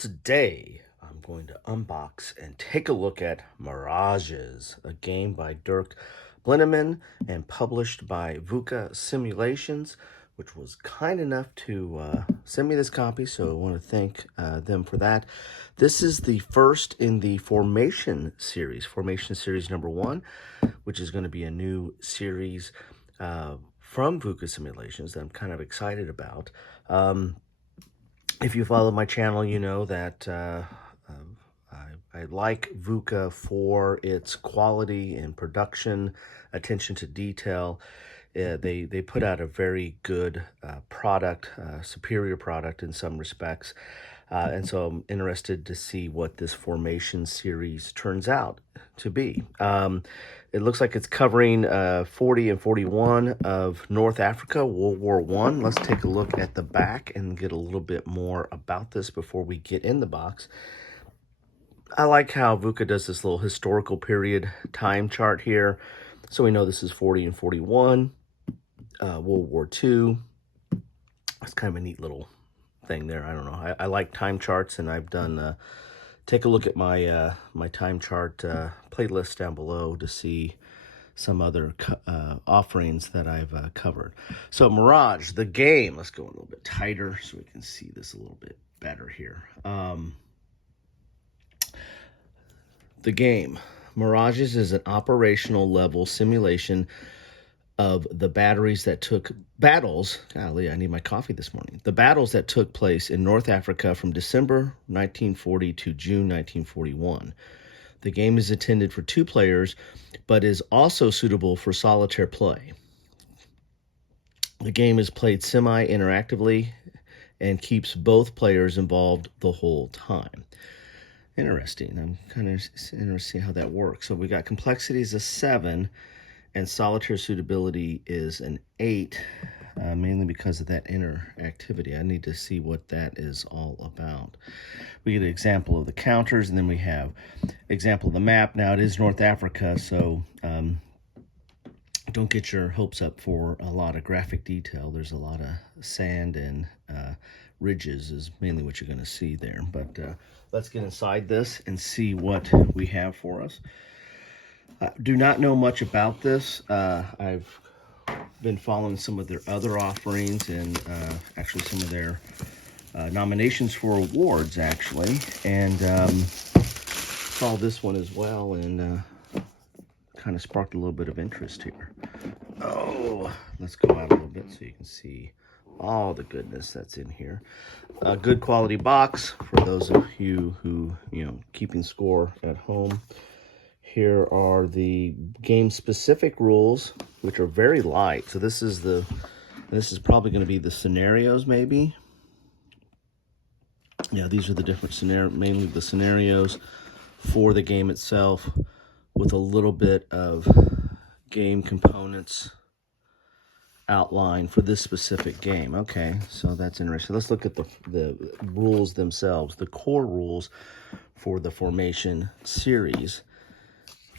Today I'm going to unbox and take a look at Mirages, a game by Dirk Blinneman and published by VUCA Simulations, which was kind enough to send me this copy, so I want to thank them for that. This is the first in the Formation series number 1, which is going to be a new series from VUCA Simulations that I'm kind of excited about. If you follow my channel, you know that I like VUCA for its quality and production, attention to detail. They put out a very good product, superior product in some respects. And so I'm interested to see what this Formation series turns out to be. It looks like it's covering 40 and 41 of North Africa, World War I. Let's take a look at the back and get a little bit more about this before we get in the box. I like how VUCA does this little historical period time chart here. So we know this is 40 and 41, World War II. It's kind of a neat little thing there. I don't know. I like time charts, and I've done take a look at my my time chart playlist down below to see some other offerings that I've covered. So Mirage, the game. Let's go a little bit tighter so we can see this a little bit better here. The game, Mirages, is an operational level simulation of the battles, golly, I need my coffee this morning. The battles that took place in North Africa from December 1940 to June 1941. The game is intended for 2 players, but is also suitable for solitaire play. The game is played semi-interactively and keeps both players involved the whole time. Interesting. I'm kind of interested to see how that works. So we got complexities of 7, and solitaire suitability is an 8, mainly because of that interactivity. I need to see what that is all about. We get an example of the counters, and then we have example of the map. Now it is North Africa, so don't get your hopes up for a lot of graphic detail. There's a lot of sand and ridges is mainly what you're going to see there. But let's get inside this and see what we have for us. Do not know much about this. I've been following some of their other offerings and actually some of their nominations for awards, actually. And saw this one as well and kind of sparked a little bit of interest here. Oh, let's go out a little bit so you can see all the goodness that's in here. A good quality box for those of you who, keeping score at home. Here are the game-specific rules, which are very light. So this is probably going to be the scenarios, maybe. Yeah, these are the different scenarios, mainly the scenarios for the game itself, with a little bit of game components outline for this specific game. Okay, so that's interesting. Let's look at the rules themselves, the core rules for the Formation series.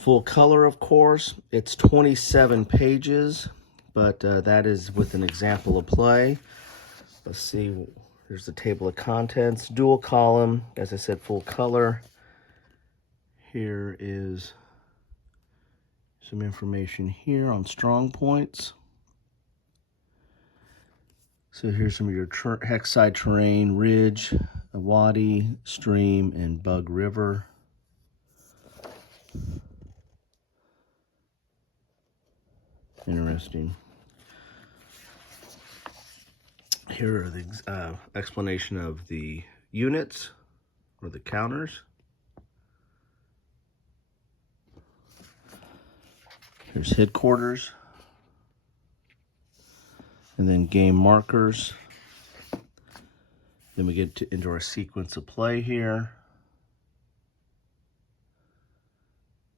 Full color, of course. It's 27 pages, but that is with an example of play. Let's see. Here's the table of contents. Dual column, as I said, full color. Here is some information here on strong points. So here's some of your hexside terrain: ridge, a wadi, stream, and bug river. Interesting. Here are the explanation of the units or the counters. Here's headquarters. And then game markers. Then we get into our sequence of play here.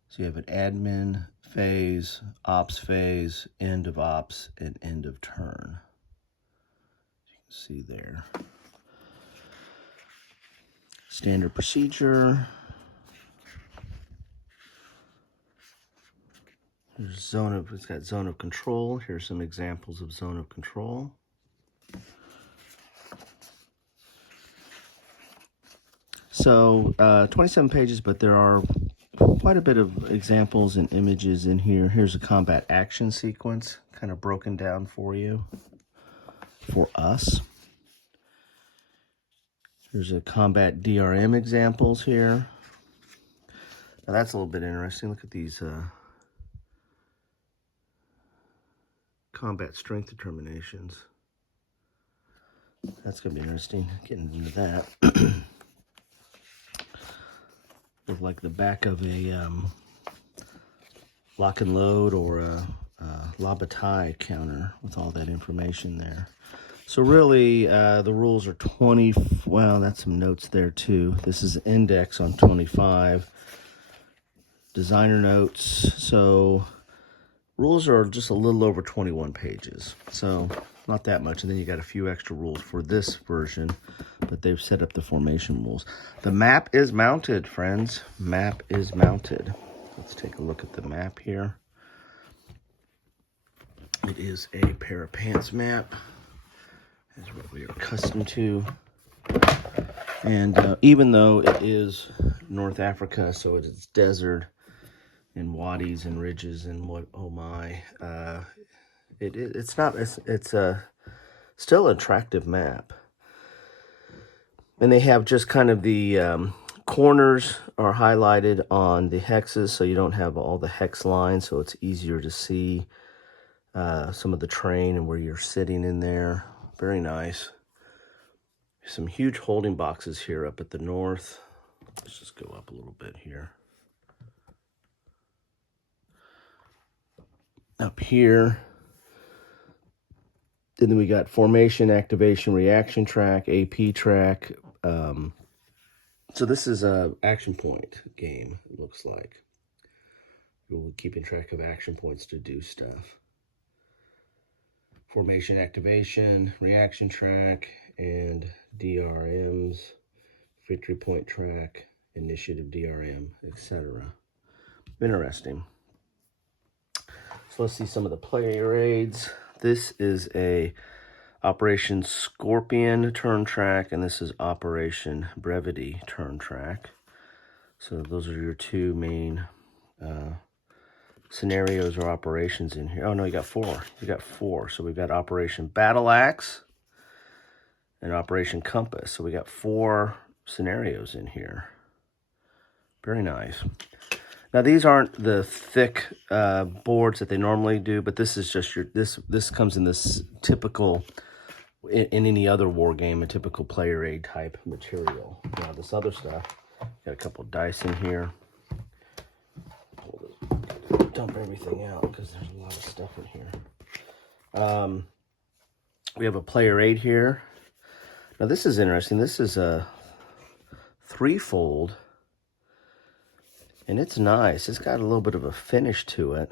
So you have an admin phase, ops phase, end of ops, and end of turn. You can see there. Standard procedure. There's it's got zone of control. Here's some examples of zone of control. So 27 pages, but there are quite a bit of examples and images in here. Here's a combat action sequence, kind of broken down for you, for us. There's a combat DRM examples here. Now that's a little bit interesting. Look at these combat strength determinations. That's going to be interesting, getting into that. Look like the back of a lock and load or a la bataille counter with all that information there. So really, the rules are 20, well, that's some notes there too. This is index on 25. Designer notes, so rules are just a little over 21 pages. So not that much, and then you got a few extra rules for this version, but they've set up the formation rules. The map is mounted, friends. Map is mounted. Let's take a look at the map here. It is a pair of pants map, as what we are accustomed to. And even though it is North Africa, so it is desert and wadis and ridges and what, oh my, it's still an attractive map. And they have just kind of the corners are highlighted on the hexes, so you don't have all the hex lines, so it's easier to see some of the terrain and where you're sitting in there. Very nice. Some huge holding boxes here up at the north. Let's just go up a little bit here. Up here. And then we got formation, activation, reaction track, AP track. So this is a action point game, it looks like. We're keeping track of action points to do stuff. Formation, activation, reaction track, and DRMs, victory point track, initiative DRM, etc. Interesting. So let's see some of the player aids. This is a Operation Skorpion turn track, and this is Operation Brevity turn track. So those are your two main scenarios or operations in here. Oh no, you got four. You got four. So we've got Operation Battleaxe and Operation Compass. So we got four scenarios in here. Very nice. Now these aren't the thick boards that they normally do, but this is just your this comes in this typical in any other war game, a typical player aid type material. Now this other stuff, got a couple dice in here. Dump everything out because there's a lot of stuff in here. We have a player aid here. Now this is interesting. This is a threefold, and it's nice. It's got a little bit of a finish to it,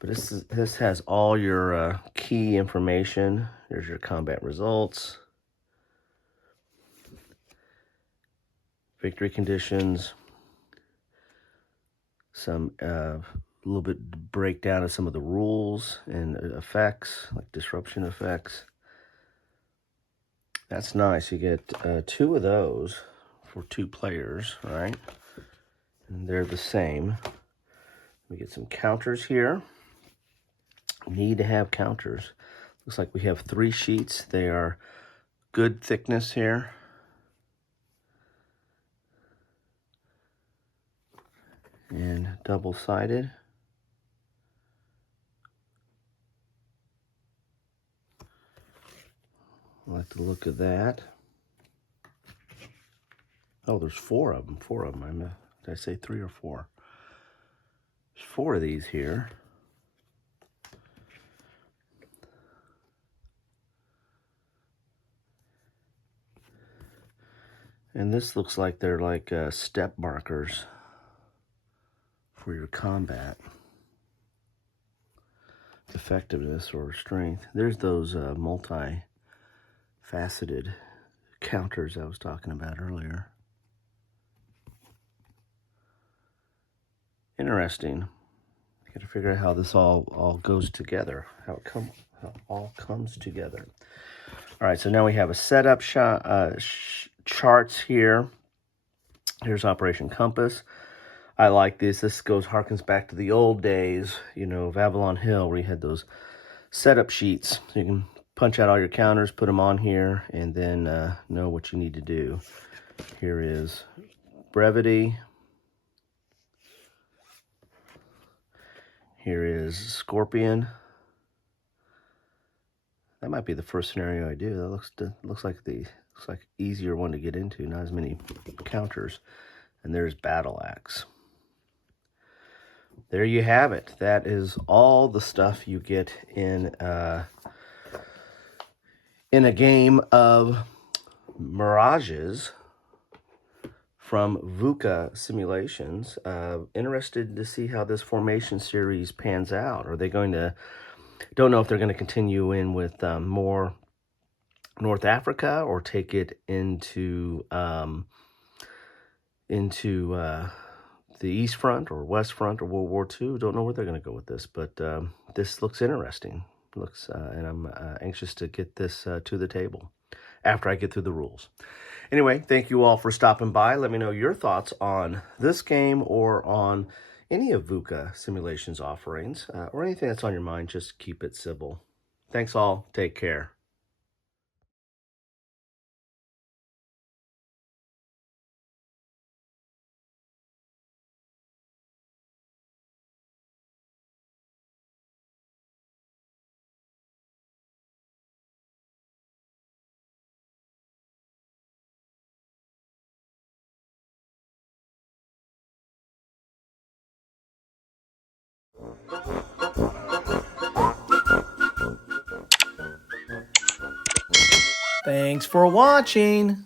but this has all your key information. There's your combat results, victory conditions, some little bit breakdown of some of the rules and effects, like disruption effects. That's nice. You get two of those for 2 players, right? And they're the same. We get some counters here. Need to have counters. Looks like we have 3 sheets. They are good thickness here. And double-sided. I like the look of that. Oh, there's 4 of them. 4 of them. Did I say 3 or 4? There's 4 of these here. And this looks like they're like step markers for your combat effectiveness or strength. There's those multi-faceted counters I was talking about earlier. Interesting. Got to figure out how this all goes together, how it all comes together. All right, so now we have a setup shot, charts here. Here's Operation Compass. I like this. This harkens back to the old days, you know, of Avalon Hill, where you had those setup sheets. So you can punch out all your counters, put them on here, and then know what you need to do. Here is Brevity. Here is Skorpion. That might be the first scenario I do. That looks like easier one to get into. Not as many counters. And there's Battleaxe. There you have it. That is all the stuff you get in a game of Mirages from VUCA Simulations. Interested to see how this formation series pans out. Are they going to... Don't know if they're going to continue in with more North Africa or take it into the East Front or West Front or World War II. Don't know where they're going to go with this, but this looks interesting. And I'm anxious to get this to the table after I get through the rules. Anyway, thank you all for stopping by. Let me know your thoughts on this game or on any of VUCA Simulations offerings or anything that's on your mind. Just keep it civil. Thanks all. Take care. Thanks for watching.